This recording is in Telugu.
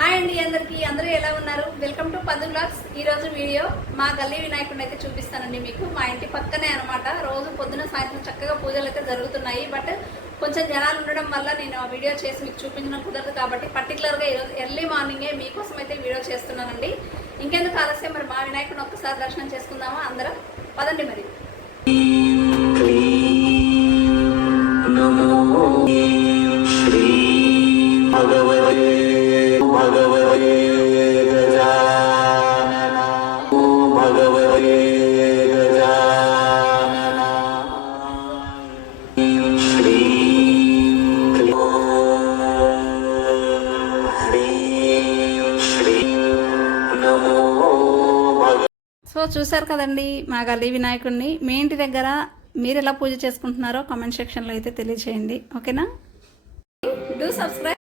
హాయ్ అండి అందరూ ఎలా ఉన్నారు? Welcome to Pandu blogs. ఈ రోజు వీడియో మా గల్లీ వినాయకుడిని అయితే చూపిస్తానండి మీకు. మా ఇంటి పక్కనే అనమాట. రోజు పొద్దున సాయంత్రం చక్కగా పూజలు అయితే జరుగుతున్నాయి. బట్ కొంచెం జనాలు ఉండడం వల్ల నేను ఆ వీడియో చేసి మీకు చూపించడం కుదరదు కాబట్టి పర్టికులర్గా ఈరోజు ఎర్లీ మార్నింగే మీకోసం అయితే వీడియో చేస్తున్నానండి. ఇంకెందుకు ఆలస్యం, మరి మా వినాయకుడిని ఒక్కసారి దర్శనం చేసుకుందామా అందరం? పదండి మరి. సో చూసారు కదండి మా గల్లీ వినాయకుడిని. మీ ఇంటి దగ్గర మీరు ఎలా పూజ చేసుకుంటున్నారో కామెంట్ సెక్షన్లో అయితే తెలియజేయండి. ఓకేనా? Do subscribe.